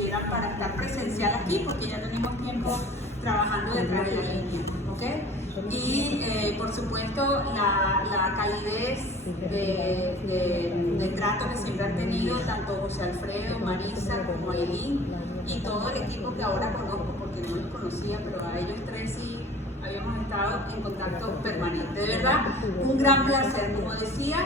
pusieran para estar presencial aquí, porque ya tenemos tiempo trabajando detrás de la línea, ¿ok? Y por supuesto la calidez de trato que siempre han tenido tanto José Alfredo, Marisa como Aileen y todo el equipo que ahora conozco, porque no los conocía, pero a ellos tres sí habíamos estado en contacto permanente. De verdad, un gran placer, como decía,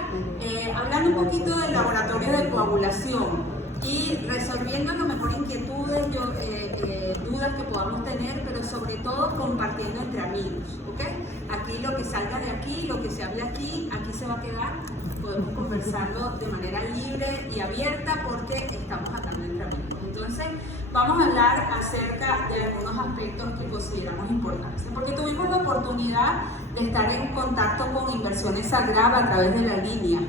hablando un poquito del laboratorio de coagulación y resolviendo a lo mejor inquietudes, dudas que podamos tener, pero sobre todo compartiendo entre amigos, ¿ok? Aquí lo que salga de aquí, lo que se hable aquí, aquí se va a quedar, podemos conversarlo de manera libre y abierta porque estamos hablando entre amigos. Entonces, vamos a hablar acerca de algunos aspectos que consideramos importantes, porque tuvimos la oportunidad de estar en contacto con Inversiones Sagrada a través de la línea.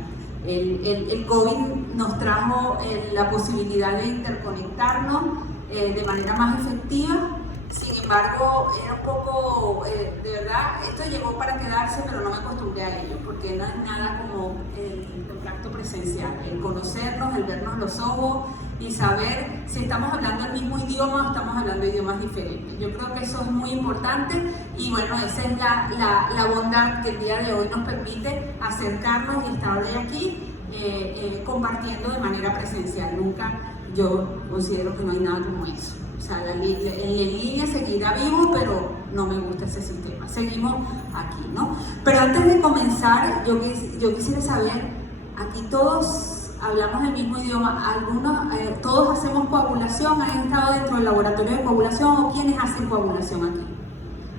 El COVID nos trajo la posibilidad de interconectarnos de manera más efectiva. Sin embargo, era un poco, de verdad, esto llegó para quedarse, pero no me acostumbré a ello, porque no es nada como el contacto presencial, el conocernos, el vernos los ojos y saber si estamos hablando el mismo idioma o estamos hablando idiomas diferentes. Yo creo que eso es muy importante y bueno, esa es la bondad que el día de hoy nos permite acercarnos y estar de aquí compartiendo de manera presencial. Nunca, yo considero que no hay nada como eso. O sea, en línea seguirá vivo, pero no me gusta ese sistema. Seguimos aquí, ¿no? Pero antes de comenzar, yo quisiera saber, aquí todos hablamos el mismo idioma, todos hacemos coagulación, ¿han estado dentro del laboratorio de coagulación o quiénes hacen coagulación aquí?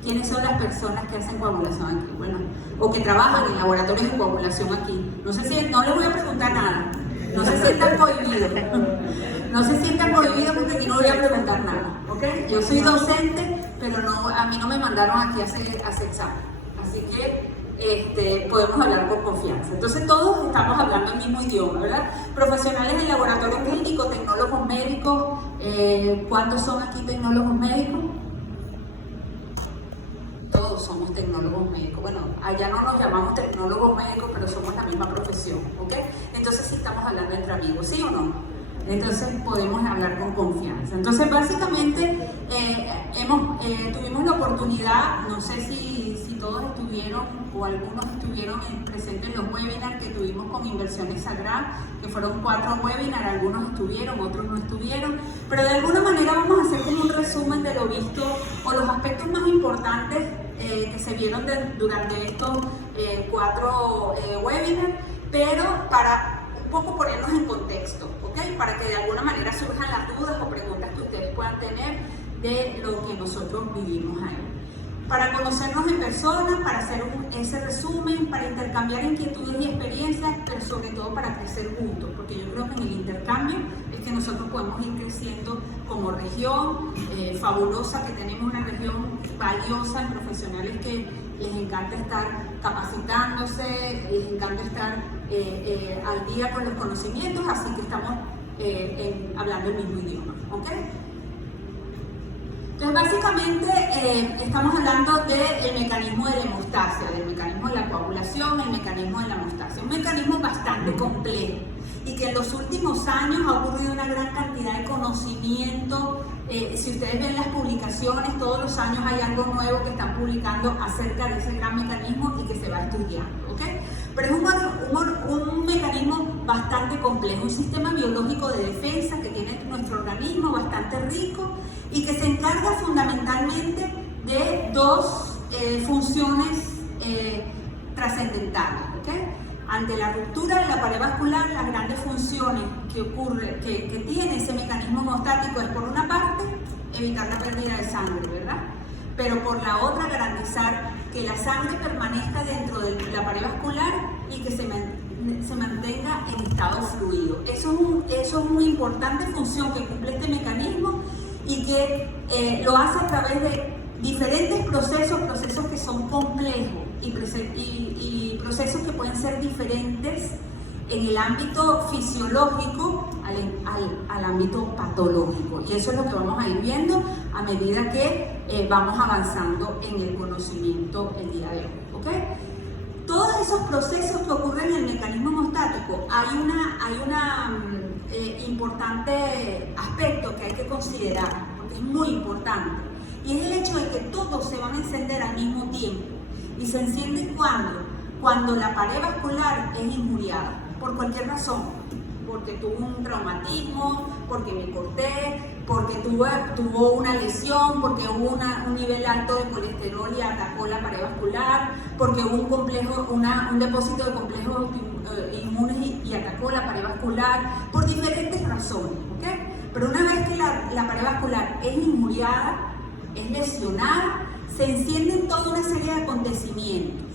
¿Quiénes son las personas que hacen coagulación aquí? Bueno, o que trabajan en laboratorios de coagulación aquí. No les voy a preguntar nada, no se sientan cohibidos. No se sientan cohibidos porque aquí no voy a preguntar nada, ¿ok? Yo soy docente, pero a mí no me mandaron aquí a hacer examen. Así que podemos hablar con confianza. Entonces todos estamos hablando el mismo idioma, ¿verdad? Profesionales del laboratorio clínico, tecnólogos médicos, ¿cuántos son aquí tecnólogos médicos? Todos somos tecnólogos médicos. Bueno, allá no nos llamamos tecnólogos médicos, pero somos la misma profesión, ¿ok? Entonces sí estamos hablando entre amigos, ¿sí o no? Entonces podemos hablar con confianza. Entonces básicamente tuvimos la oportunidad, no sé si todos estuvieron o algunos estuvieron presentes en los webinars que tuvimos con Inversiones Sagrada, que fueron 4 webinars, algunos estuvieron, otros no estuvieron, pero de alguna manera vamos a hacer como un resumen de lo visto o los aspectos más importantes que se vieron durante estos 4 webinars, pero para un poco ponernos en contexto, ¿ok? Para que de alguna manera surjan las dudas o preguntas que ustedes puedan tener de lo que nosotros vivimos ahí. Para conocernos en persona, para hacer ese resumen, para intercambiar inquietudes y experiencias, pero sobre todo para crecer juntos, porque yo creo que en el intercambio es que nosotros podemos ir creciendo como región fabulosa, que tenemos una región valiosa en profesionales que les encanta estar capacitándose, les encanta estar al día con los conocimientos, así que estamos hablando el mismo idioma, ¿ok? Entonces, básicamente estamos hablando del mecanismo de la hemostasia, del mecanismo de la coagulación, el mecanismo de la hemostasia, un mecanismo bastante complejo y que en los últimos años ha ocurrido una gran cantidad de conocimiento. Si ustedes ven las publicaciones, todos los años hay algo nuevo que están publicando acerca de ese gran mecanismo y que se va estudiando, ¿ok? Pero es un mecanismo bastante complejo, un sistema biológico de defensa que tiene nuestro organismo bastante rico y que se encarga fundamentalmente de 2 funciones trascendentales, ¿ok? Ante la ruptura de la pared vascular, las grandes funciones que tiene ese mecanismo hemostático es, por una parte, evitar la pérdida de sangre, ¿verdad? Pero por la otra, garantizar que la sangre permanezca dentro de la pared vascular y que se mantenga en estado fluido. Eso es una importante función que cumple este mecanismo y que lo hace a través de diferentes procesos que son complejos y procesos que pueden ser diferentes en el ámbito fisiológico al ámbito patológico. Y eso es lo que vamos a ir viendo a medida que vamos avanzando en el conocimiento el día de hoy, ¿ok? Todos esos procesos que ocurren en el mecanismo hemostático, hay importante aspecto que hay que considerar, porque es muy importante, y es el hecho de que todos se van a encender al mismo tiempo. Y se enciende cuando la pared vascular es injuriada, por cualquier razón, porque tuvo un traumatismo, porque me corté, porque tuvo una lesión, porque hubo un nivel alto de colesterol y atacó la pared vascular, porque hubo un depósito de complejos inmunes y atacó la pared vascular, por diferentes razones, ¿ok? Pero una vez que la pared vascular es injuriada, es lesionada, se encienden toda una serie de acontecimientos.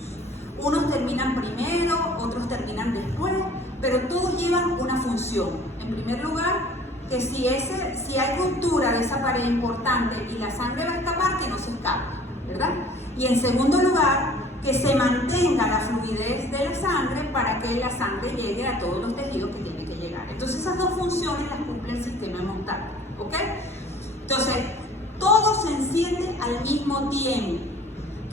Unos terminan primero, otros terminan después, pero todos llevan una función. En primer lugar, que si hay ruptura de esa pared importante y la sangre va a escapar, que no se escape, ¿verdad? Y en segundo lugar, que se mantenga la fluidez de la sangre para que la sangre llegue a todos los tejidos que tiene que llegar. Entonces esas dos funciones las cumple el sistema inmunitario, ¿ok? Entonces, todo se enciende al mismo tiempo.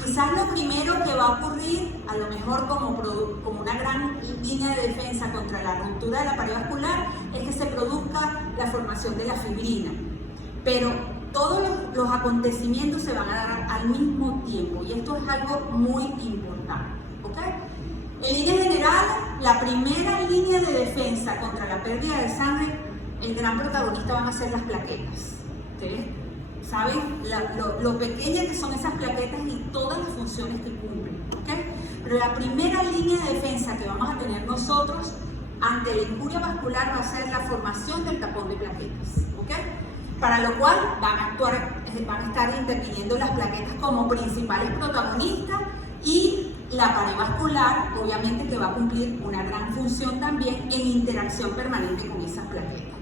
Quizás lo primero que va a ocurrir, a lo mejor como una gran línea de defensa contra la ruptura de la pared vascular, es que se produzca la formación de la fibrina. Pero todos los acontecimientos se van a dar al mismo tiempo, y esto es algo muy importante, ¿ok? En línea general, la primera línea de defensa contra la pérdida de sangre, el gran protagonista van a ser las plaquetas. ¿Ustedes saben lo pequeñas que son esas plaquetas y todas las funciones que cumplen? ¿Okay? Pero la primera línea de defensa que vamos a tener nosotros ante la injuria vascular va a ser la formación del tapón de plaquetas, ¿okay? Para lo cual van a estar interviniendo las plaquetas como principales protagonistas, y la pared vascular obviamente que va a cumplir una gran función también en interacción permanente con esas plaquetas.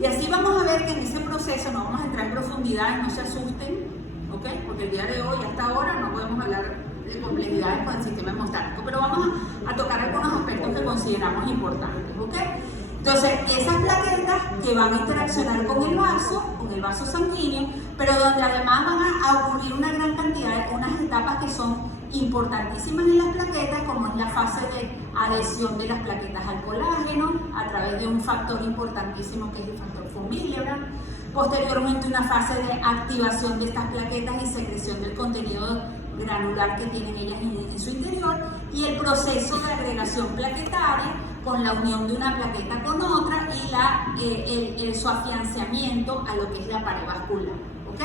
Y así vamos a ver que en ese proceso no vamos a entrar en profundidades, no se asusten, ¿ok? Porque el día de hoy, hasta ahora, no podemos hablar de complejidades con el sistema hemostático, pero vamos a tocar algunos aspectos que consideramos importantes, ¿ok? Entonces, esas plaquetas que van a interaccionar con el vaso sanguíneo, pero donde además van a ocurrir una gran cantidad de unas etapas que son importantísimas en las plaquetas, como es la fase de adhesión de las plaquetas al colágeno a través de un factor importantísimo que es el factor von Willebrand. Posteriormente, una fase de activación de estas plaquetas y secreción del contenido granular que tienen ellas en su interior, y el proceso de agregación plaquetaria con la unión de una plaqueta con otra y su afianzamiento a lo que es la pared vascular, ¿ok?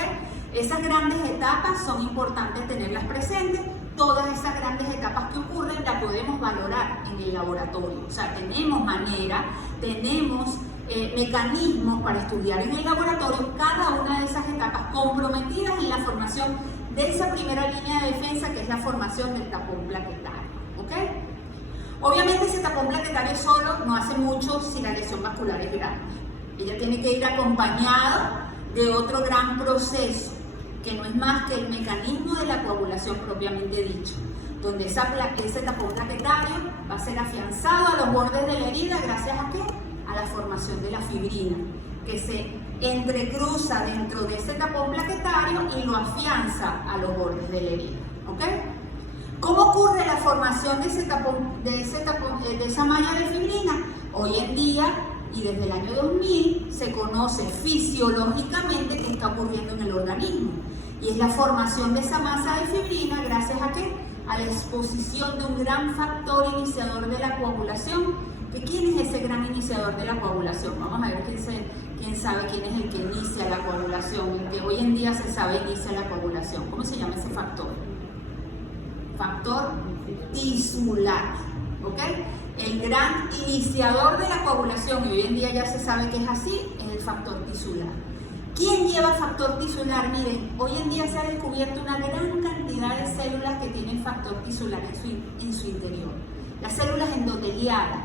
Esas grandes etapas son importantes tenerlas presentes. Todas esas grandes etapas que ocurren las podemos valorar en el laboratorio. O sea, tenemos mecanismos para estudiar en el laboratorio cada una de esas etapas comprometidas en la formación de esa primera línea de defensa, que es la formación del tapón plaquetario, ¿ok? Obviamente ese tapón plaquetario solo no hace mucho si la lesión vascular es grande. Ella tiene que ir acompañada de otro gran proceso, que no es más que el mecanismo de la coagulación propiamente dicho, donde ese tapón plaquetario va a ser afianzado a los bordes de la herida gracias a ¿qué? A la formación de la fibrina, que se entrecruza dentro de ese tapón plaquetario y lo afianza a los bordes de la herida, ¿ok? ¿Cómo ocurre la formación de esa malla de fibrina? Hoy en día, y desde el año 2000, se conoce fisiológicamente qué está ocurriendo en el organismo. Y es la formación de esa masa de fibrina gracias a ¿qué? A la exposición de un gran factor iniciador de la coagulación. ¿Quién es ese gran iniciador de la coagulación? Vamos a ver quién sabe quién es el que inicia la coagulación, el que hoy en día se sabe inicia la coagulación. ¿Cómo se llama ese factor? Factor tisular, ¿ok? El gran iniciador de la coagulación, y hoy en día ya se sabe que es así, es el factor tisular. ¿Quién lleva factor tisular? Miren, hoy en día se ha descubierto una gran cantidad de células que tienen factor tisular en su interior. Las células endoteliales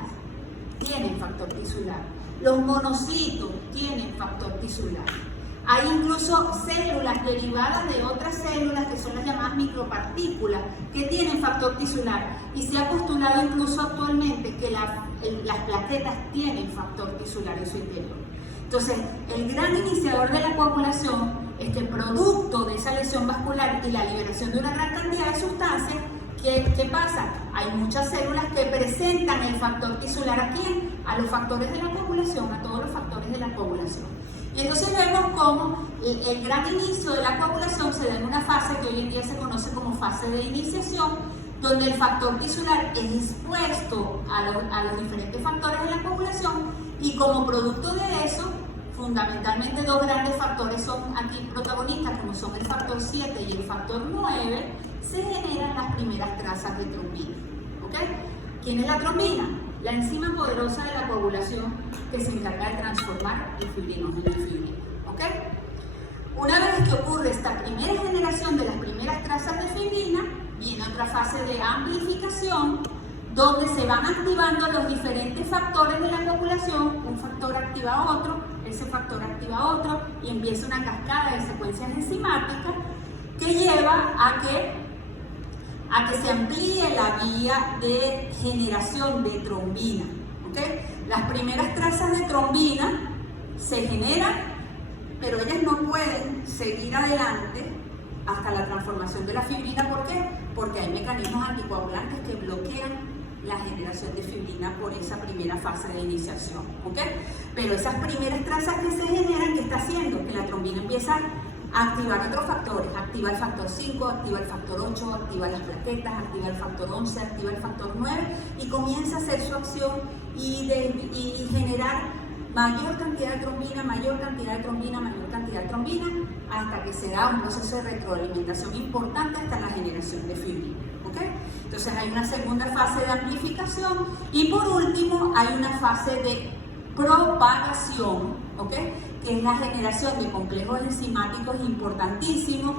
tienen factor tisular. Los monocitos tienen factor tisular. Hay incluso células derivadas de otras células que son las llamadas micropartículas que tienen factor tisular, y se ha postulado incluso actualmente que las plaquetas tienen factor tisular en su interior. Entonces, el gran iniciador de la coagulación es que producto de esa lesión vascular y la liberación de una gran cantidad de sustancias, ¿Qué pasa? Hay muchas células que presentan el factor tisular. ¿A quién? A los factores de la coagulación, a todos los factores de la coagulación. Y entonces vemos cómo el gran inicio de la coagulación se da en una fase que hoy en día se conoce como fase de iniciación, donde el factor tisular es expuesto a los diferentes factores de la coagulación, y como producto de eso, fundamentalmente dos grandes factores son aquí protagonistas, como son el factor 7 y el factor 9, se generan las primeras trazas de trombina. ¿Ok? ¿Quién es la trombina? La enzima poderosa de la coagulación que se encarga de transformar el fibrinógeno en fibrina. ¿Ok? Una vez que ocurre esta primera generación de las primeras trazas de fibrina, viene otra fase de amplificación, donde se van activando los diferentes factores de la coagulación. Un factor activa a otro, ese factor activa a otro, y empieza una cascada de secuencias enzimáticas que lleva a que se amplíe la vía de generación de trombina. ¿Okay? Las primeras trazas de trombina se generan, pero ellas no pueden seguir adelante hasta la transformación de la fibrina. ¿Por qué? Porque hay mecanismos anticoagulantes que bloquean la generación de fibrina por esa primera fase de iniciación. ¿Okay? Pero esas primeras trazas que se generan, ¿qué está haciendo? Que la trombina empieza a activar otros factores. Activa el factor 5, activa el factor 8, activa las plaquetas, activa el factor 11, activa el factor 9, y comienza a hacer su acción y generar mayor cantidad de trombina, mayor cantidad de trombina, mayor cantidad de trombina, hasta que se da un proceso de retroalimentación importante hasta la generación de fibrina. ¿Okay? Entonces hay una segunda fase de amplificación, y por último hay una fase de propagación, ¿okay? Que es la generación de complejos enzimáticos importantísimos,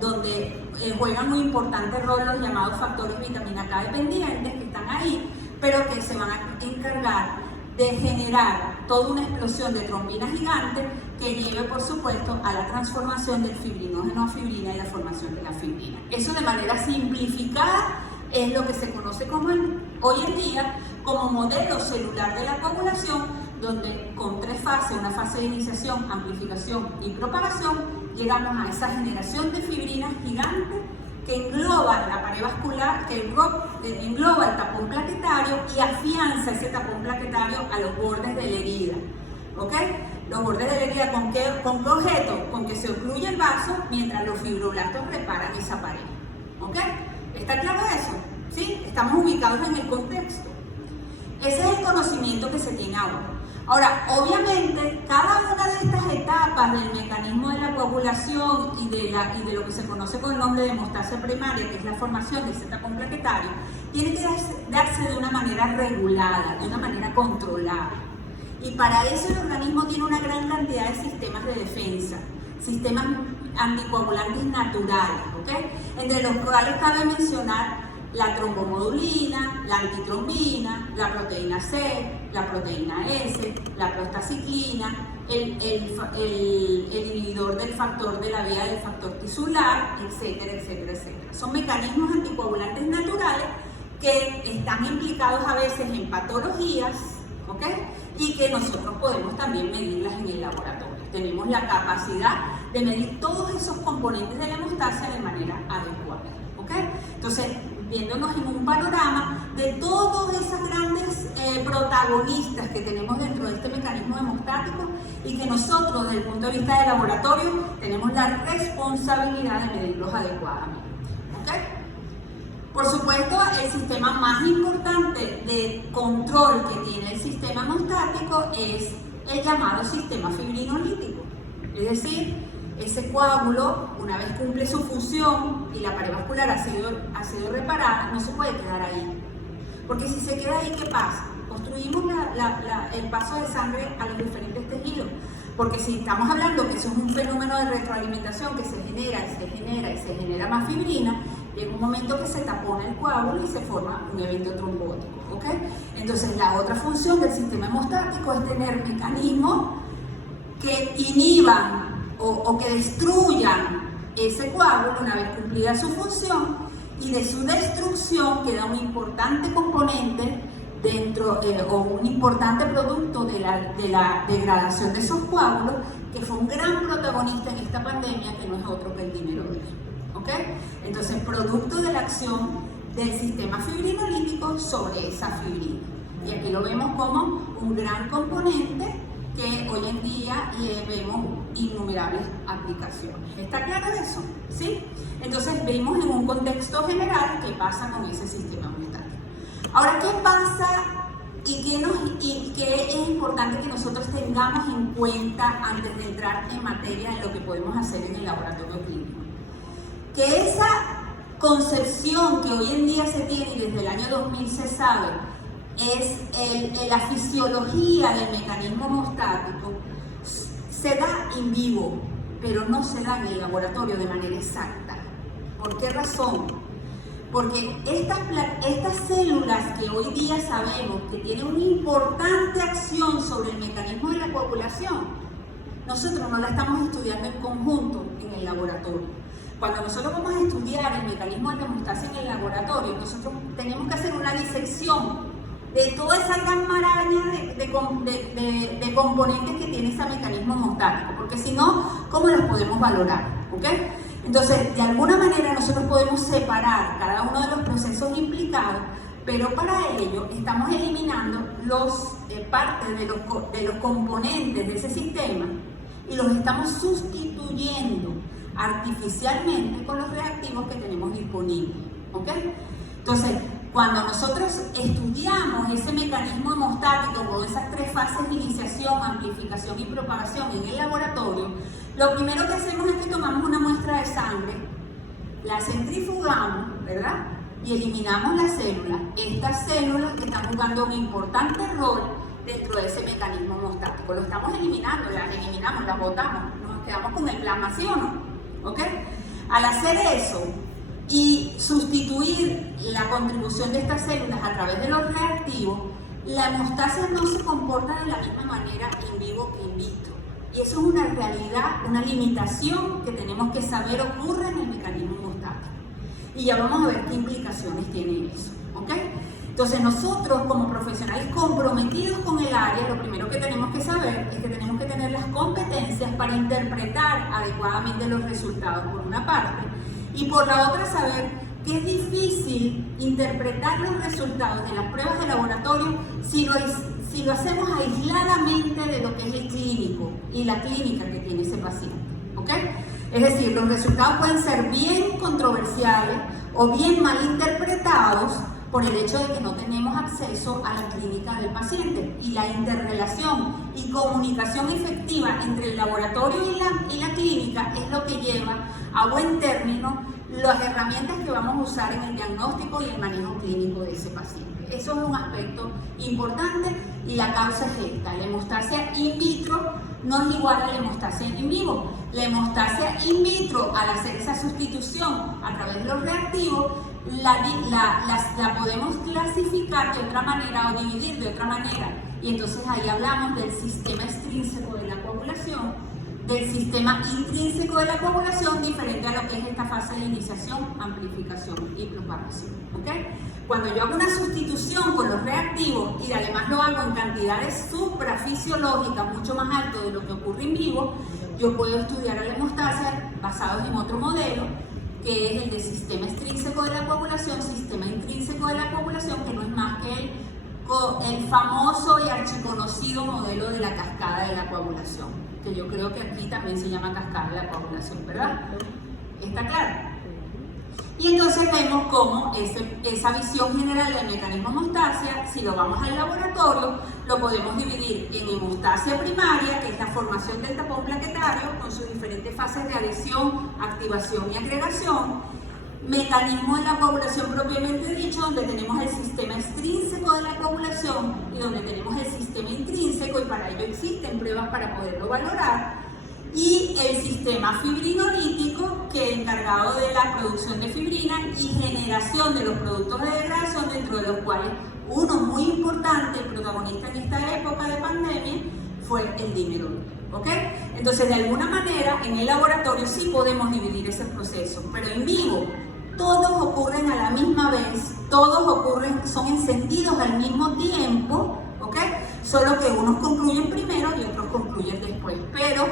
donde juegan un importante rol los llamados factores vitamina K dependientes, que están ahí, pero que se van a encargar de generar toda una explosión de trombina gigante que lleve, por supuesto, a la transformación del fibrinógeno a fibrina y la formación de la fibrina. Eso, de manera simplificada, es lo que se conoce como hoy en día como modelo celular de la coagulación, donde con tres fases, una fase de iniciación, amplificación y propagación, llegamos a esa generación de fibrinas gigantes que engloba la pared vascular, que engloba el tapón plaquetario y afianza ese tapón plaquetario a los bordes de la herida. ¿Ok? Los bordes de la herida, ¿con qué objeto? Con que se ocluye el vaso mientras los fibroblastos reparan esa pared. ¿Ok? ¿Está claro eso? ¿Sí? Estamos ubicados en el contexto. Ese es el conocimiento que se tiene ahora. Ahora, obviamente, cada una de estas etapas del mecanismo de la coagulación y de lo que se conoce con el nombre de hemostasia primaria, que es la formación de ese tapón plaquetario, tiene que darse de una manera regulada, de una manera controlada. Y para eso el organismo tiene una gran cantidad de sistemas de defensa, sistemas anticoagulantes naturales, ¿ok? Entre los cuales cabe mencionar la trombomodulina, la antitrombina, la proteína C, la proteína S, la prostaciclina, el inhibidor del factor de la vía del factor tisular, etcétera, etcétera, etcétera. Son mecanismos anticoagulantes naturales que están implicados a veces en patologías, ¿ok? Y que nosotros podemos también medirlas en el laboratorio. Tenemos la capacidad de medir todos esos componentes de la hemostasia de manera adecuada, ¿ok? Entonces, viéndonos en un panorama de todas esas grandes protagonistas que tenemos dentro de este mecanismo hemostático, y que nosotros, desde el punto de vista del laboratorio, tenemos la responsabilidad de medirlos adecuadamente. ¿Okay? Por supuesto, el sistema más importante de control que tiene el sistema hemostático es el llamado sistema fibrinolítico. Es decir, ese coágulo, una vez cumple su función y la pared vascular ha sido reparada, no se puede quedar ahí. Porque si se queda ahí, ¿qué pasa? Obstruimos el paso de sangre a los diferentes tejidos. Porque si estamos hablando que eso es un fenómeno de retroalimentación que se genera y se genera y se genera más fibrina, llega un momento que se tapona el coágulo y se forma un evento trombótico. ¿Ok? Entonces, la otra función del sistema hemostático es tener mecanismos que inhiban o que destruyan ese coágulo una vez cumplida su función, y de su destrucción queda un importante componente dentro o un importante producto de la degradación de esos coágulos, que fue un gran protagonista en esta pandemia, que no es otro que el dinero. ¿Ok? Entonces, producto de la acción del sistema fibrinolítico sobre esa fibrina. Y aquí lo vemos como un gran componente que hoy en día le vemos innumerables aplicaciones. ¿Está claro eso? ¿Sí? Entonces vimos en un contexto general qué pasa con ese sistema homeostático. Ahora, ¿qué pasa y qué es importante que nosotros tengamos en cuenta antes de entrar en materia de lo que podemos hacer en el laboratorio clínico? Que esa concepción que hoy en día se tiene y desde el año 2000 se sabe es la fisiología del mecanismo hemostático, se da in vivo, pero no se da en el laboratorio de manera exacta. ¿Por qué razón? Porque estas células que hoy día sabemos que tienen una importante acción sobre el mecanismo de la coagulación, nosotros no la estamos estudiando en conjunto en el laboratorio. Cuando nosotros vamos a estudiar el mecanismo de la hemostasia en el laboratorio, nosotros tenemos que hacer una disección de toda esa gran maraña de componentes que tiene ese mecanismo hemostático, porque si no, ¿cómo los podemos valorar? ¿Okay? Entonces, de alguna manera nosotros podemos separar cada uno de los procesos implicados, pero para ello estamos eliminando partes de los componentes de ese sistema y los estamos sustituyendo artificialmente con los reactivos que tenemos disponibles. ¿Okay? Entonces, cuando nosotros estudiamos ese mecanismo hemostático con esas tres fases de iniciación, amplificación y propagación en el laboratorio, lo primero que hacemos es que tomamos una muestra de sangre, la centrifugamos, ¿verdad? Y eliminamos la célula. Estas células están jugando un importante rol dentro de ese mecanismo hemostático. Lo estamos eliminando, las eliminamos, las botamos, nos quedamos con el plasma, ¿sí o no? ¿Ok? Al hacer eso y sustituir la contribución de estas células a través de los reactivos, la hemostasia no se comporta de la misma manera in vivo que in vitro. Y eso es una realidad, una limitación que tenemos que saber ocurre en el mecanismo hemostático. Y ya vamos a ver qué implicaciones tiene eso. ¿Ok? Entonces nosotros como profesionales comprometidos con el área, lo primero que tenemos que saber es que tenemos que tener las competencias para interpretar adecuadamente los resultados por una parte, y por la otra saber que es difícil interpretar los resultados de las pruebas de laboratorio si lo hacemos aisladamente de lo que es el clínico y la clínica que tiene ese paciente. ¿Ok? Es decir, los resultados pueden ser bien controversiales o bien mal interpretados por el hecho de que no tenemos acceso a la clínica del paciente, y la interrelación y comunicación efectiva entre el laboratorio y la clínica es lo que lleva a buen término las herramientas que vamos a usar en el diagnóstico y el manejo clínico de ese paciente. Eso es un aspecto importante y la causa es esta. La hemostasia in vitro no es igual a la hemostasia in vivo. La hemostasia in vitro, al hacer esa sustitución a través de los reactivos, la podemos clasificar de otra manera o dividir de otra manera. Y entonces ahí hablamos del sistema extrínseco de la coagulación, del sistema intrínseco de la coagulación, diferente a lo que es esta fase de iniciación, amplificación y propagación. ¿Okay? Cuando yo hago una sustitución con los reactivos y además lo hago en cantidades suprafisiológicas mucho más alto de lo que ocurre en vivo, yo puedo estudiar a la hemostasia basados en otro modelo, que es el de sistema extrínseco de la coagulación, sistema intrínseco de la coagulación, que no es más que el famoso y archiconocido modelo de la cascada de la coagulación, que yo creo que aquí también se llama cascada de la coagulación, ¿verdad? ¿Está claro? Y entonces vemos cómo esa visión general del mecanismo hemostasia, si lo vamos al laboratorio, lo podemos dividir en hemostasia primaria, que es la formación del tapón plaquetario con sus diferentes fases de adhesión, activación y agregación; mecanismo de la coagulación propiamente dicho, donde tenemos el sistema extrínseco de la coagulación y donde tenemos el sistema intrínseco, y para ello existen pruebas para poderlo valorar; y el sistema fibrinolítico, que es encargado de la producción de fibrina y generación de los productos de degradación, dentro de los cuales uno muy importante, el protagonista en esta época de pandemia, fue el dimerol. ¿Ok? Entonces, de alguna manera, en el laboratorio sí podemos dividir ese proceso, pero en vivo todos ocurren a la misma vez, son encendidos al mismo tiempo, ¿ok? Solo que unos concluyen primero y otros concluyen después, pero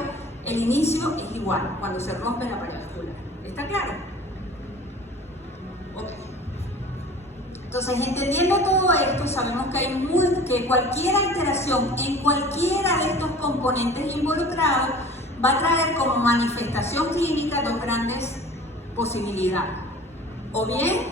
el inicio es igual cuando se rompe la pared vascular. ¿Está claro? Ok. Entonces, entendiendo todo esto, sabemos que cualquier alteración en cualquiera de estos componentes involucrados va a traer como manifestación clínica dos grandes posibilidades. O bien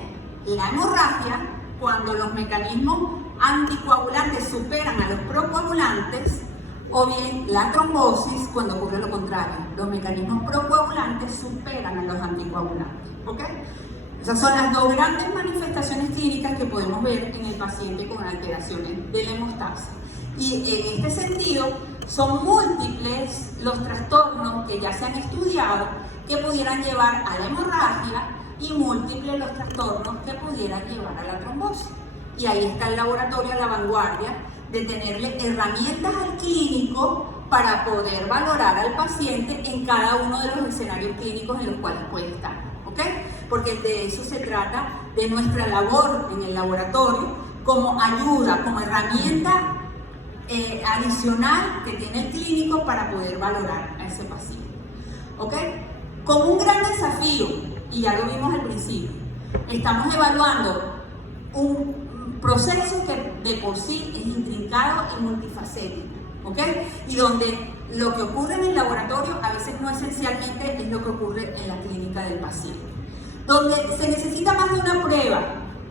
la hemorragia, cuando los mecanismos anticoagulantes superan a los procoagulantes, o bien la trombosis, cuando ocurre lo contrario, los mecanismos procoagulantes superan a los anticoagulantes. ¿Ok? Esas son las dos grandes manifestaciones clínicas que podemos ver en el paciente con alteraciones de la hemostasia. Y en este sentido, son múltiples los trastornos que ya se han estudiado que pudieran llevar a la hemorragia y múltiples los trastornos que pudieran llevar a la trombosis. Y ahí está el laboratorio a la vanguardia de tenerle herramientas al clínico para poder valorar al paciente en cada uno de los escenarios clínicos en los cuales puede estar. ¿Ok? Porque de eso se trata, de nuestra labor en el laboratorio como ayuda, como herramienta adicional que tiene el clínico para poder valorar a ese paciente. ¿Ok? Como un gran desafío, y ya lo vimos al principio, estamos evaluando un proceso que de por sí es intrincado y multifacético, ¿ok? Y donde lo que ocurre en el laboratorio a veces no esencialmente es lo que ocurre en la clínica del paciente. Donde se necesita más de una prueba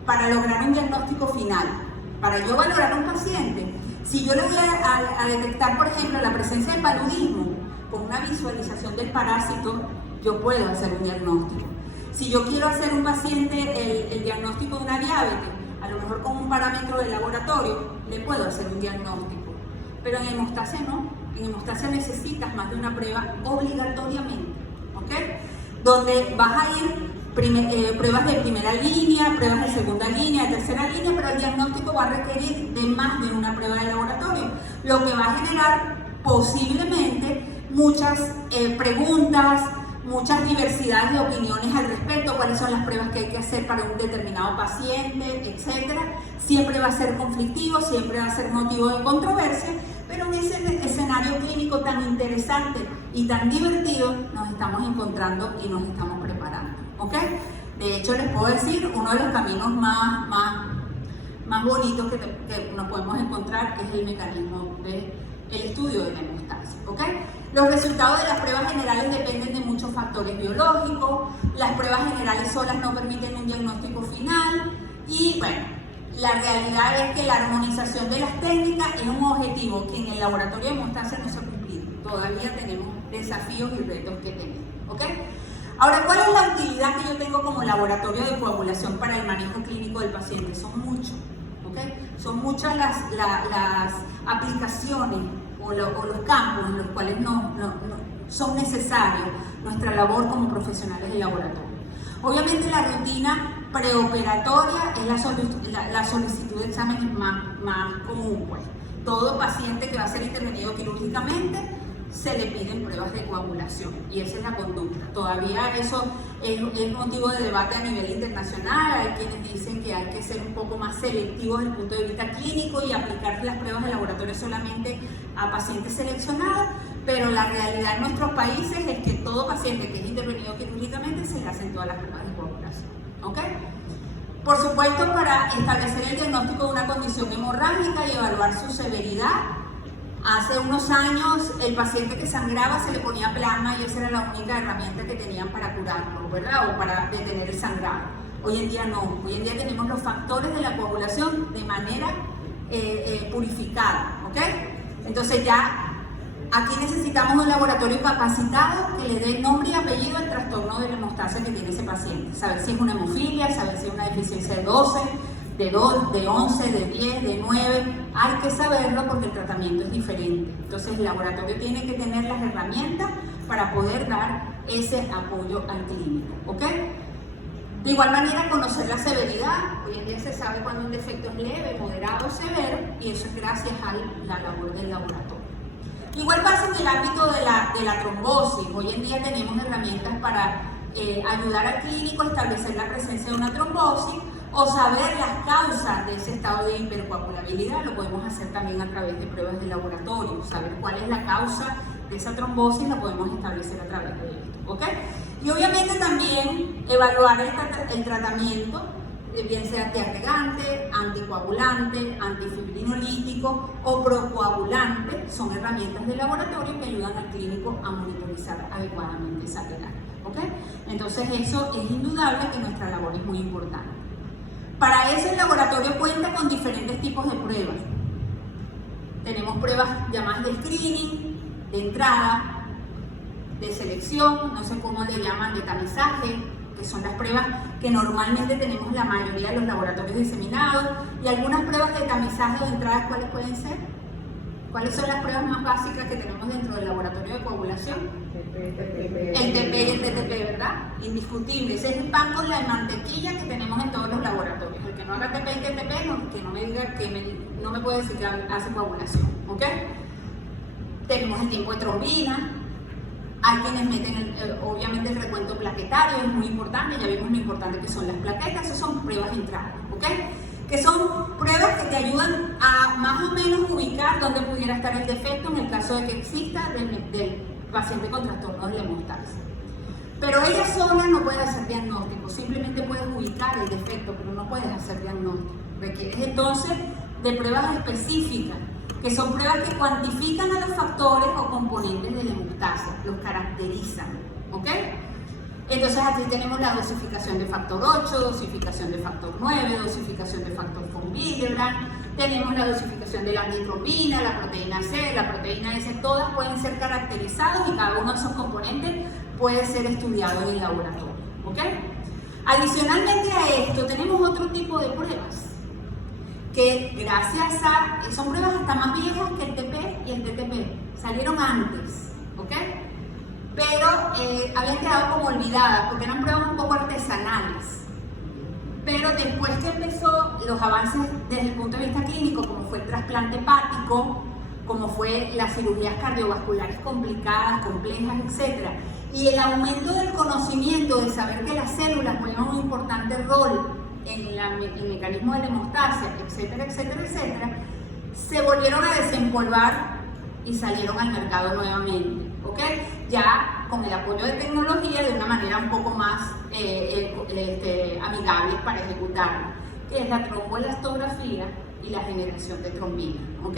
para lograr un diagnóstico final. Para yo valorar a un paciente, si yo le voy a detectar, por ejemplo, la presencia de paludismo, con una visualización del parásito, yo puedo hacer un diagnóstico. Si yo quiero hacer un paciente el diagnóstico de una diabetes, a lo mejor con un parámetro de laboratorio, le puedo hacer un diagnóstico. Pero en hemostasia no. En hemostasia necesitas más de una prueba obligatoriamente, ¿ok? Donde vas a ir pruebas de primera línea, pruebas de segunda línea, de tercera línea, pero el diagnóstico va a requerir de más de una prueba de laboratorio, lo que va a generar posiblemente muchas preguntas, muchas diversidades de opiniones al respecto, cuáles son las pruebas que hay que hacer para un determinado paciente, etc. Siempre va a ser conflictivo, siempre va a ser motivo de controversia, pero en ese escenario clínico tan interesante y tan divertido nos estamos encontrando y nos estamos preparando, ¿ok? De hecho, les puedo decir, uno de los caminos más bonitos que nos podemos encontrar es el mecanismo del estudio de la hemostasia, ¿ok? Los resultados de las pruebas generales dependen de muchos factores biológicos, las pruebas generales solas no permiten un diagnóstico final y, bueno, la realidad es que la armonización de las técnicas es un objetivo que en el laboratorio de hemostasia no se ha cumplido. Todavía tenemos desafíos y retos que tenemos, ¿ok? Ahora, ¿cuál es la utilidad que yo tengo como laboratorio de coagulación para el manejo clínico del paciente? Son muchos, ¿ok? Son muchas las aplicaciones o los campos en los cuales son necesarios nuestra labor como profesionales del laboratorio. Obviamente la rutina preoperatoria es la solicitud de exámenes más común, pues. Todo paciente que va a ser intervenido quirúrgicamente se le piden pruebas de coagulación y esa es la conducta. Todavía eso es motivo de debate a nivel internacional. Hay quienes dicen que hay que ser un poco más selectivos desde el punto de vista clínico y aplicar las pruebas de laboratorio solamente a pacientes seleccionados, pero la realidad en nuestros países es que todo paciente que es intervenido quirúrgicamente se le hacen todas las pruebas de coagulación, ¿ok? Por supuesto, para establecer el diagnóstico de una condición hemorrágica y evaluar su severidad, hace unos años el paciente que sangraba se le ponía plasma y esa era la única herramienta que tenían para curarlo, ¿verdad? O para detener el sangrado. Hoy en día no, hoy en día tenemos los factores de la coagulación de manera purificada, ¿ok? Entonces ya aquí necesitamos un laboratorio capacitado que le dé nombre y apellido al trastorno de la hemostasia que tiene ese paciente. Saber si es una hemofilia, saber si es una deficiencia de 12, de 11, de 10, de 9, hay que saberlo porque el tratamiento es diferente. Entonces el laboratorio tiene que tener las herramientas para poder dar ese apoyo al clínico, ¿ok? De igual manera, conocer la severidad. Hoy en día se sabe cuando un defecto es leve, moderado o severo, y eso es gracias a la labor del laboratorio. Igual pasa en el ámbito de la trombosis. Hoy en día tenemos herramientas para ayudar al clínico a establecer la presencia de una trombosis o saber las causas de ese estado de hipercoagulabilidad. Lo podemos hacer también a través de pruebas de laboratorio. Saber cuál es la causa de esa trombosis la podemos establecer a través de esto, ¿ok? Y obviamente también evaluar el tratamiento bien sea antiagregante, anticoagulante, antifibrinolítico o procoagulante, son herramientas de laboratorio que ayudan al clínico a monitorizar adecuadamente esa terapia. ¿Okay? Entonces eso es indudable que nuestra labor es muy importante. Para eso el laboratorio cuenta con diferentes tipos de pruebas. Tenemos pruebas llamadas de screening, de entrada, de selección, no sé cómo le llaman, de tamizaje, que son las pruebas que normalmente tenemos la mayoría de los laboratorios diseminados, y algunas pruebas de tamizaje o de entrada. ¿Cuáles pueden ser? ¿Cuáles son las pruebas más básicas que tenemos dentro del laboratorio de coagulación? El TP y el TTP, ¿verdad? Indiscutible. Ese es el pan con la mantequilla que tenemos en todos los laboratorios. El que no haga TP y TTP, que no me diga no me puede decir que hace coagulación, ¿ok? Tenemos el tiempo de trombina. Hay quienes meten, obviamente, el recuento plaquetario, es muy importante. Ya vimos lo importante que son las plaquetas. Esas son pruebas de entrada, ¿ok? Que son pruebas que te ayudan a más o menos ubicar dónde pudiera estar el defecto en el caso de que exista del paciente con trastorno de hemostasia. Pero ella sola no puede hacer diagnóstico, simplemente puedes ubicar el defecto, pero no puedes hacer diagnóstico. Requieres entonces de pruebas específicas, que son pruebas que cuantifican a los factores o componentes de la hemostasia, los caracterizan, ¿ok? Entonces aquí tenemos la dosificación de factor 8, dosificación de factor 9, dosificación de factor von Willebrand, tenemos la dosificación de la antitrombina, la proteína C, la proteína S, todas pueden ser caracterizados y cada uno de esos componentes puede ser estudiado en el laboratorio, ¿ok? Adicionalmente a esto tenemos otro tipo de pruebas que gracias a, son pruebas hasta más viejas que el TP y el TTP, salieron antes, ¿ok? Pero habían quedado como olvidadas porque eran pruebas un poco artesanales. Pero después que empezó los avances desde el punto de vista clínico, como fue el trasplante hepático, como fue las cirugías cardiovasculares complicadas, complejas, etc., y el aumento del conocimiento de saber que las células juegan un importante rol en el mecanismo de la hemostasia, etcétera, etcétera, etcétera, se volvieron a desempolvar y salieron al mercado nuevamente, ¿ok? Ya con el apoyo de tecnología de una manera un poco más amigable para ejecutarlo, que es la tromboelastografía y la generación de trombina, ¿ok?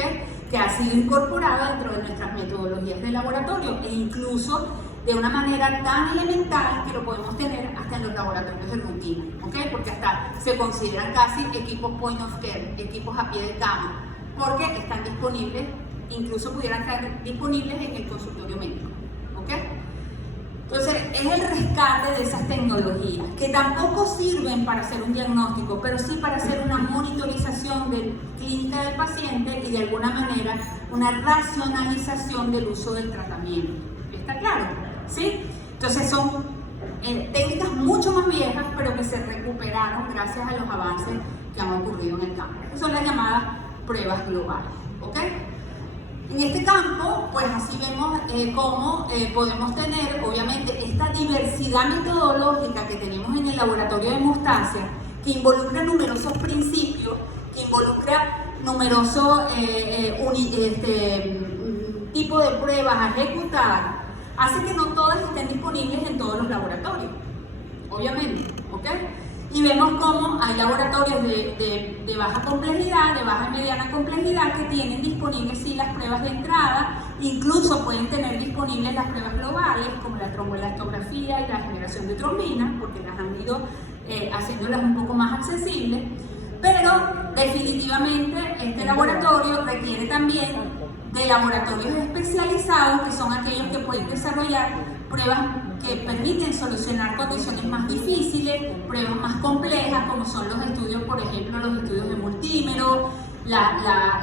Que ha sido incorporada dentro de nuestras metodologías de laboratorio e incluso de una manera tan elemental que lo podemos tener hasta en los laboratorios de rutina, ¿ok? Porque hasta se consideran casi equipos point of care, equipos a pie de cama, porque están disponibles, incluso pudieran estar disponibles en el consultorio médico, ¿ok? Entonces, es el rescate de esas tecnologías, que tampoco sirven para hacer un diagnóstico, pero sí para hacer una monitorización clínica del paciente y de alguna manera una racionalización del uso del tratamiento. ¿Está claro? ¿Sí? Entonces son técnicas mucho más viejas, pero que se recuperaron gracias a los avances que han ocurrido en el campo. Estas son las llamadas pruebas globales, ¿ok? En este campo, pues así vemos cómo podemos tener, obviamente, esta diversidad metodológica que tenemos en el laboratorio de hemostasia, que involucra numerosos principios, que involucra numerosos tipos de pruebas a ejecutar, hace que no todas estén disponibles en todos los laboratorios, obviamente, ¿ok? Y vemos cómo hay laboratorios de baja complejidad, de baja y mediana complejidad, que tienen disponibles sí las pruebas de entrada, incluso pueden tener disponibles las pruebas globales, como la tromboelastografía y la generación de trombina, porque las han ido haciéndolas un poco más accesibles, pero definitivamente este laboratorio requiere también de laboratorios especializados, que son aquellos que pueden desarrollar pruebas que permiten solucionar condiciones más difíciles, pruebas más complejas, como son los estudios, por ejemplo, los estudios de multímero, las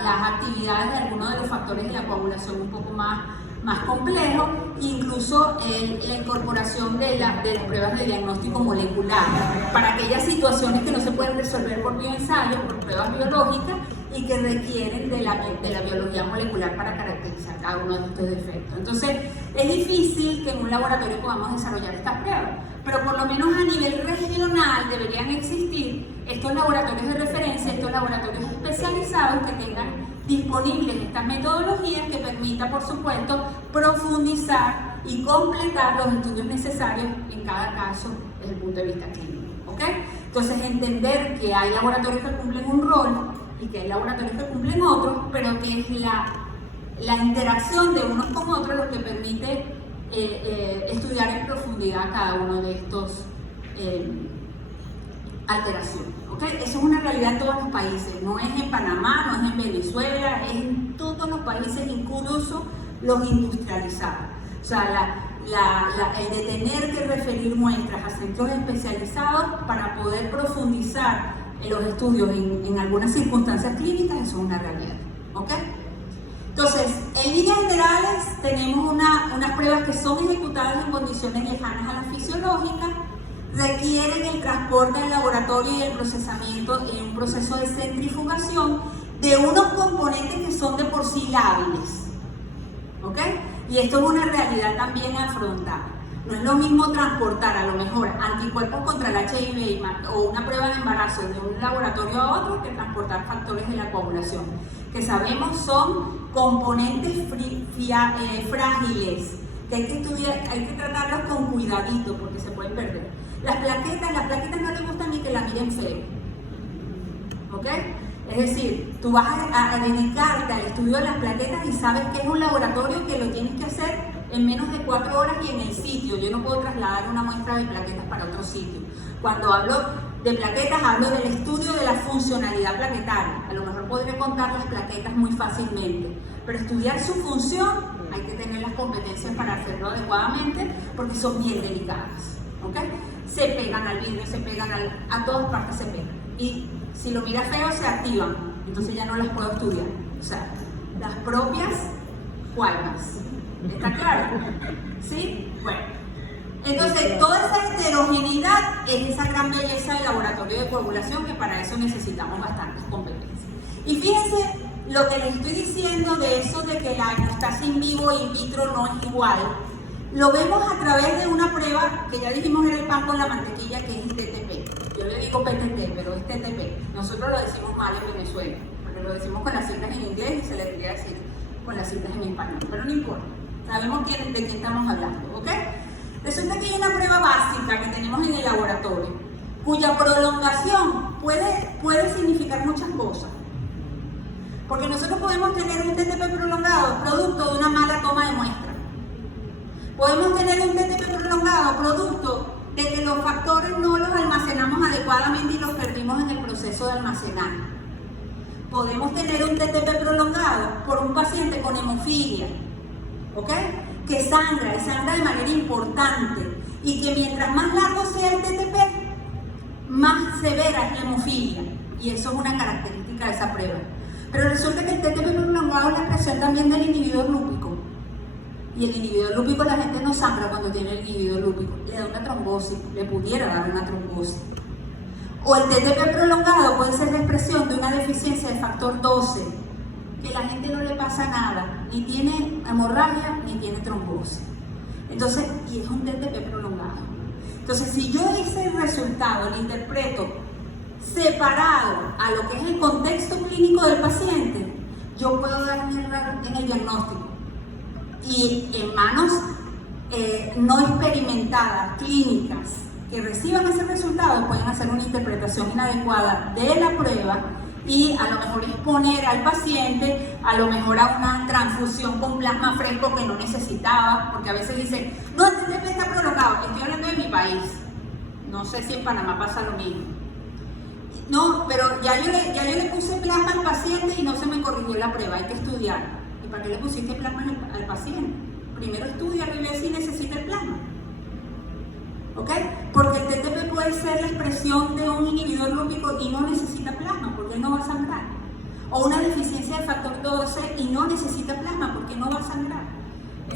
actividades de algunos de los factores de la coagulación un poco más complejos, incluso la incorporación de las pruebas de diagnóstico molecular, para aquellas situaciones que no se pueden resolver por bioensayos, por pruebas biológicas, y que requieren de la biología molecular para caracterizar cada uno de estos defectos. Entonces, es difícil que en un laboratorio podamos desarrollar estas pruebas, pero por lo menos a nivel regional deberían existir estos laboratorios de referencia, estos laboratorios especializados que tengan disponibles estas metodologías, que permita, por supuesto, profundizar y completar los estudios necesarios en cada caso desde el punto de vista clínico. ¿ok? Entonces entender que hay laboratorios que cumplen un rol y que hay laboratorios que cumplen otro, pero que es la interacción de unos con otros lo que permite estudiar en profundidad cada uno de estos alteraciones. ¿Okay? Eso es una realidad en todos los países, no es en Panamá, no es en Venezuela, es en todos los países, incluso los industrializados. O sea, el de tener que referir muestras a centros especializados para poder profundizar en los estudios en algunas circunstancias clínicas, eso es una realidad. ¿Okay? Entonces, en líneas generales tenemos unas pruebas que son ejecutadas en condiciones lejanas a las fisiológicas, requieren el transporte al laboratorio y el procesamiento en un proceso de centrifugación de unos componentes que son de por sí lábiles. ¿Ok? Y esto es una realidad también a afrontar. No es lo mismo transportar a lo mejor anticuerpos contra el HIV o una prueba de embarazo de un laboratorio a otro que transportar factores de la coagulación, que sabemos son componentes frágiles, que hay que estudiar, hay que tratarlos con cuidadito porque se pueden perder. Las plaquetas no les gusta ni que la miren feo. ¿Ok? Es decir, tú vas a dedicarte al estudio de las plaquetas y sabes que es un laboratorio que lo tienes que hacer en menos de 4 horas y en el sitio. Yo no puedo trasladar una muestra de plaquetas para otro sitio. Cuando hablo de plaquetas, hablo del estudio de la funcionalidad plaquetaria. A lo mejor podré contar las plaquetas muy fácilmente, pero estudiar su función hay que tener las competencias para hacerlo adecuadamente porque son bien delicadas. ¿Ok? Se pegan al vidrio, se pegan a todas partes, se pegan. Y si lo miras feo, se activan. Entonces ya no las puedo estudiar. O sea, las propias cualmas. ¿Está claro? ¿Sí? Bueno. Entonces, toda esa heterogeneidad es esa gran belleza del laboratorio de coagulación, que para eso necesitamos bastantes competencias. Y fíjense lo que les estoy diciendo de eso de que la hemostasia in vivo e in vitro no es igual. Lo vemos a través de una prueba que ya dijimos era el pan con la mantequilla, que es el TTP. Yo le digo PTT, pero es TTP. Nosotros lo decimos mal en Venezuela, porque lo decimos con las siglas en inglés y se le debería decir con las siglas en español, pero no importa. Sabemos de quién estamos hablando, ¿ok? Resulta que hay una prueba básica que tenemos en el laboratorio, cuya prolongación puede significar muchas cosas. Porque nosotros podemos tener un TTP prolongado producto de una mala toma de muestra. Podemos tener un TTP prolongado producto de que los factores no los almacenamos adecuadamente y los perdimos en el proceso de almacenar. Podemos tener un TTP prolongado por un paciente con hemofilia, ¿ok? Que sangra, y sangra de manera importante, y que mientras más largo sea el TTP, más severa es la hemofilia, y eso es una característica de esa prueba. Pero resulta que el TTP prolongado es la expresión también del inhibidor lúpico, y el inhibidor lúpico, la gente no sangra cuando tiene el inhibidor lúpico, le da una trombosis, le pudiera dar una trombosis. O el TTP prolongado puede ser la expresión de una deficiencia de factor 12, que la gente no le pasa nada, ni tiene hemorragia, ni tiene trombosis. Entonces, y es un TTP prolongado. Entonces, si yo ese resultado lo interpreto separado a lo que es el contexto clínico del paciente, yo puedo dar un error en el diagnóstico. Y en manos no experimentadas, clínicas, que reciban ese resultado, pueden hacer una interpretación inadecuada de la prueba y a lo mejor exponer al paciente a lo mejor a una transfusión con plasma fresco que no necesitaba, porque a veces dicen, no, el TTP está prolongado. Estoy hablando de mi país, no sé si en Panamá pasa lo mismo. No, pero ya yo le puse plasma al paciente y no se me corrigió la prueba, hay que estudiar. ¿Y para qué le pusiste plasma al paciente? Primero estudia y ve si necesita el plasma. ¿Ok? Porque el TTP puede ser la expresión de un inhibidor lúpico y no necesita plasma porque no va a sangrar. O una deficiencia de factor 12 y no necesita plasma porque no va a sangrar.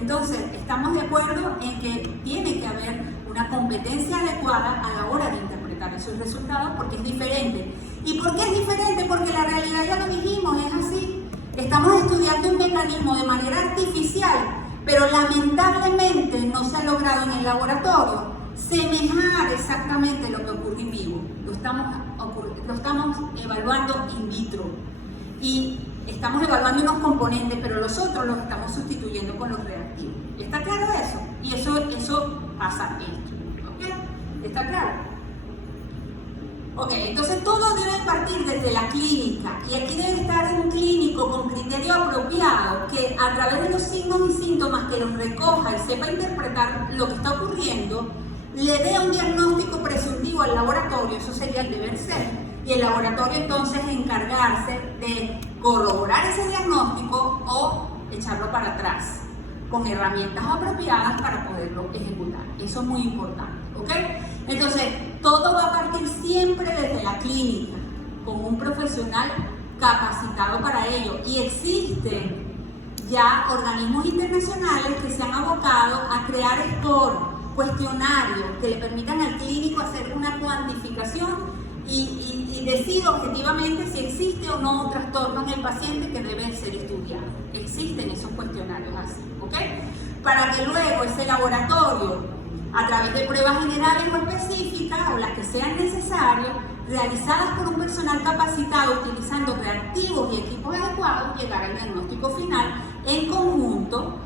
Entonces, estamos de acuerdo en que tiene que haber una competencia adecuada a la hora de interpretar esos resultados porque es diferente. ¿Y por qué es diferente? Porque la realidad, ya lo dijimos, es así. Estamos estudiando un mecanismo de manera artificial, pero lamentablemente no se ha logrado en el laboratorio semejar exactamente lo que ocurre en vivo. Lo estamos evaluando in vitro y estamos evaluando unos componentes, pero los otros los estamos sustituyendo con los reactivos. ¿Está claro eso? Y eso pasa esto. ¿Ok? ¿Está claro? Ok, entonces todo debe partir desde la clínica y aquí debe estar un clínico con criterio apropiado que a través de los signos y síntomas que los recoja y sepa interpretar lo que está ocurriendo, le dé un diagnóstico presuntivo al laboratorio, eso sería el deber ser, y el laboratorio entonces encargarse de corroborar ese diagnóstico o echarlo para atrás con herramientas apropiadas para poderlo ejecutar. Eso es muy importante, ¿ok? Entonces, todo va a partir siempre desde la clínica, con un profesional capacitado para ello. Y existen ya organismos internacionales que se han abocado a crear cuestionarios que le permitan al clínico hacer una cuantificación y decir objetivamente si existe o no un trastorno en el paciente que deben ser estudiados. Existen esos cuestionarios así, ¿ok? Para que luego ese laboratorio, a través de pruebas generales o específicas, o las que sean necesarias, realizadas por un personal capacitado utilizando reactivos y equipos adecuados, llegar al diagnóstico final en conjunto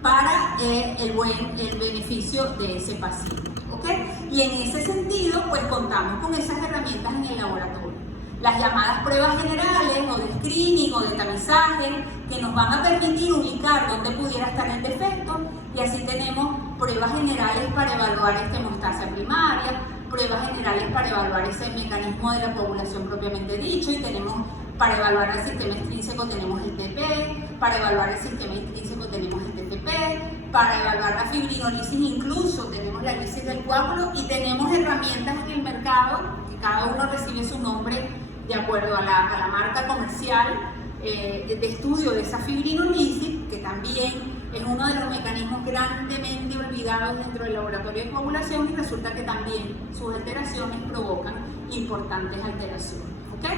para el beneficio de ese paciente, ¿ok? Y en ese sentido, pues contamos con esas herramientas en el laboratorio. Las llamadas pruebas generales o de screening o de tamizaje que nos van a permitir ubicar dónde pudiera estar el defecto, y así tenemos pruebas generales para evaluar esta hemostasia primaria, pruebas generales para evaluar ese mecanismo de la coagulación propiamente dicho, y tenemos para evaluar el sistema extrínseco tenemos el TP, para evaluar el sistema intrínseco tenemos el TTP, para evaluar la fibrinolisis incluso tenemos la lisis del coágulo, y tenemos herramientas en el mercado que cada uno recibe su nombre de acuerdo a la marca comercial de estudio de esa fibrinolisis, que también es uno de los mecanismos grandemente olvidados dentro del laboratorio de coagulación, y resulta que también sus alteraciones provocan importantes alteraciones, ¿ok?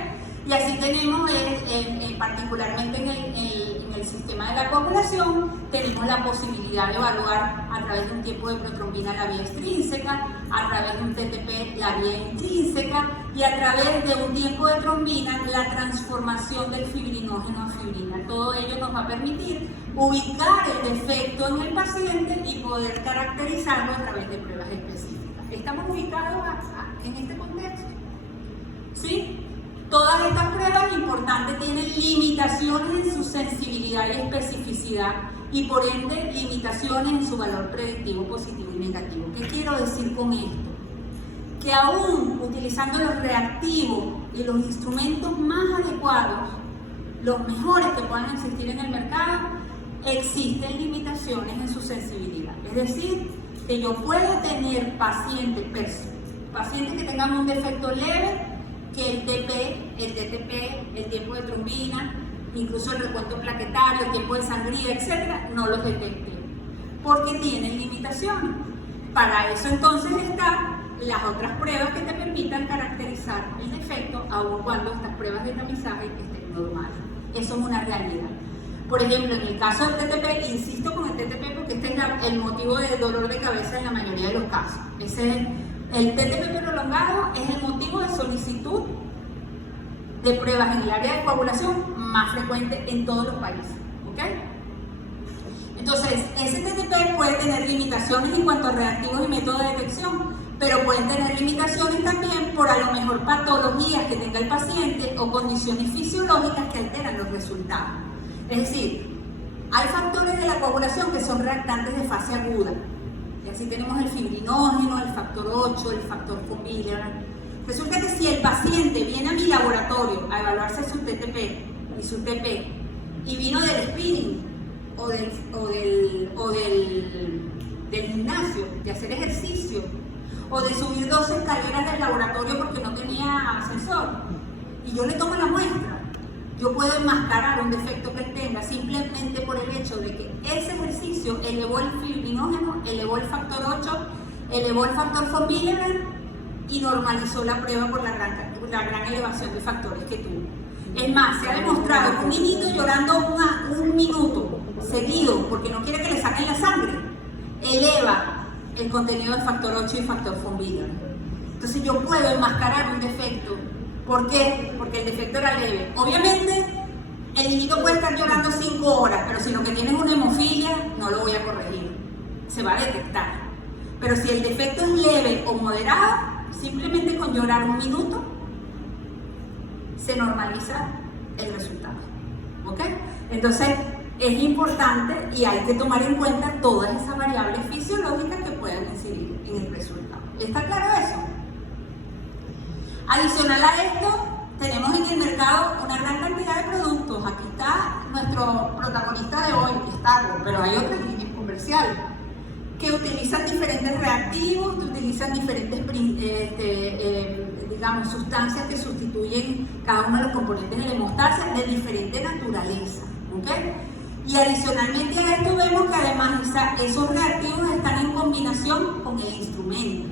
Y así tenemos, particularmente en el sistema de la coagulación, tenemos la posibilidad de evaluar a través de un tiempo de protrombina la vía extrínseca, a través de un TTP la vía intrínseca, y a través de un tiempo de trombina la transformación del fibrinógeno a fibrina. Todo ello nos va a permitir ubicar el defecto en el paciente y poder caracterizarlo a través de pruebas específicas. ¿Estamos ubicados en este contexto? ¿Sí? Todas estas pruebas, importante, tienen limitaciones en su sensibilidad y especificidad, y por ende limitaciones en su valor predictivo positivo y negativo. ¿Qué quiero decir con esto? Que aún utilizando los reactivos y los instrumentos más adecuados, los mejores que puedan existir en el mercado, existen limitaciones en su sensibilidad. Es decir, que yo puedo tener pacientes que tengan un defecto leve, que el TP, el TTP, el tiempo de trombina, incluso el recuento plaquetario, el tiempo de sangría, etcétera, no los detecté, porque tienen limitaciones. Para eso entonces están las otras pruebas que te permitan caracterizar el defecto, aun cuando estas pruebas de tamizaje estén normales. Eso es una realidad. Por ejemplo, en el caso del TTP, insisto con el TTP porque este es el motivo de dolor de cabeza en la mayoría de los casos. El TTP prolongado es el motivo de solicitud de pruebas en el área de coagulación más frecuente en todos los países, ¿ok? Entonces, ese TTP puede tener limitaciones en cuanto a reactivos y métodos de detección, pero pueden tener limitaciones también por a lo mejor patologías que tenga el paciente o condiciones fisiológicas que alteran los resultados. Es decir, hay factores de la coagulación que son reactantes de fase aguda. Y así tenemos el fibrinógeno, el factor 8, el factor von Willebrand. Resulta que si el paciente viene a mi laboratorio a evaluarse su TTP y su TP y vino del spinning o del gimnasio, de hacer ejercicio o de subir 2 escaleras del laboratorio porque no tenía ascensor, y yo le tomo la muestra, yo puedo enmascarar un defecto que él tenga simplemente por el hecho de que ese ejercicio elevó el fibrinógeno, elevó el factor 8, elevó el factor von Willebrand y normalizó la prueba por la gran elevación de factores que tuvo. Es más, se ha demostrado que un niñito llorando un minuto seguido porque no quiere que le saquen la sangre, eleva el contenido de factor 8 y factor von Willebrand. Entonces yo puedo enmascarar un defecto. ¿Por qué? Porque el defecto era leve. Obviamente, el niñito puede estar llorando 5 horas, pero si lo que tiene es una hemofilia, no lo voy a corregir. Se va a detectar. Pero si el defecto es leve o moderado, Simplemente con llorar un minuto se normaliza el resultado. ¿Ok? Entonces es importante y hay que tomar en cuenta todas esas variables fisiológicas que puedan incidir en el resultado. ¿Está claro eso? Adicional a esto, tenemos en el mercado una gran cantidad de productos. Aquí está nuestro protagonista de hoy, que es Targo, pero hay otras líneas comerciales que utilizan diferentes reactivos, que utilizan diferentes digamos, sustancias que sustituyen cada uno de los componentes de la hemostasia de diferente naturaleza. ¿Okay? Y adicionalmente a esto vemos que además esos reactivos están en combinación con el instrumento.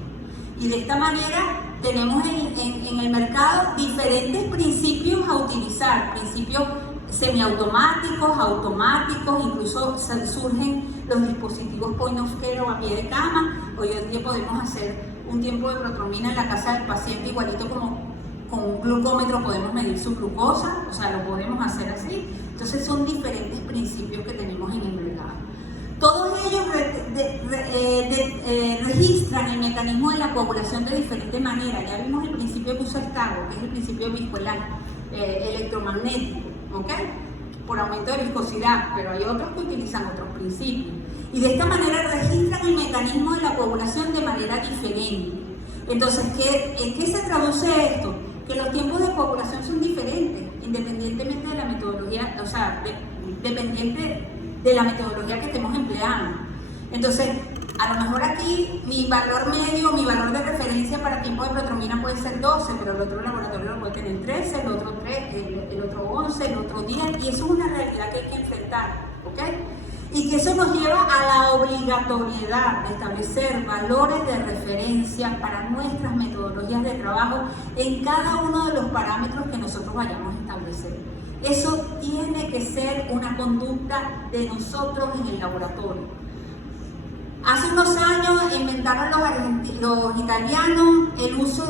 Y de esta manera tenemos en el mercado diferentes principios a utilizar, principios semiautomáticos, automáticos, incluso surgen los dispositivos point of care o a pie de cama. Hoy en día podemos hacer un tiempo de protromina en la casa del paciente, igualito como con un glucómetro podemos medir su glucosa, o sea, lo podemos hacer así. Entonces son diferentes principios que tenemos en el mercado. Todos ellos registran el mecanismo de la coagulación de diferente manera. Ya vimos el principio que usa el Targo, que es el principio viscoelar, electromagnético, ¿ok? Por aumento de viscosidad, pero hay otros que utilizan otros principios. Y de esta manera registran el mecanismo de la coagulación de manera diferente. Entonces, ¿en qué se traduce esto? Que los tiempos de coagulación son diferentes, independientemente de la metodología, o sea, dependiente de la metodología que estemos empleando. Entonces, a lo mejor aquí mi valor medio, mi valor de referencia para tiempo de protromina puede ser 12, pero el otro laboratorio lo puede tener 13, el otro 3, el otro 11, el otro 10, y eso es una realidad que hay que enfrentar, ¿ok? Y que eso nos lleva a la obligatoriedad de establecer valores de referencia para nuestras metodologías de trabajo en cada uno de los parámetros que nosotros vayamos a establecer. Eso tiene que ser una conducta de nosotros en el laboratorio. Hace unos años inventaron los italianos el uso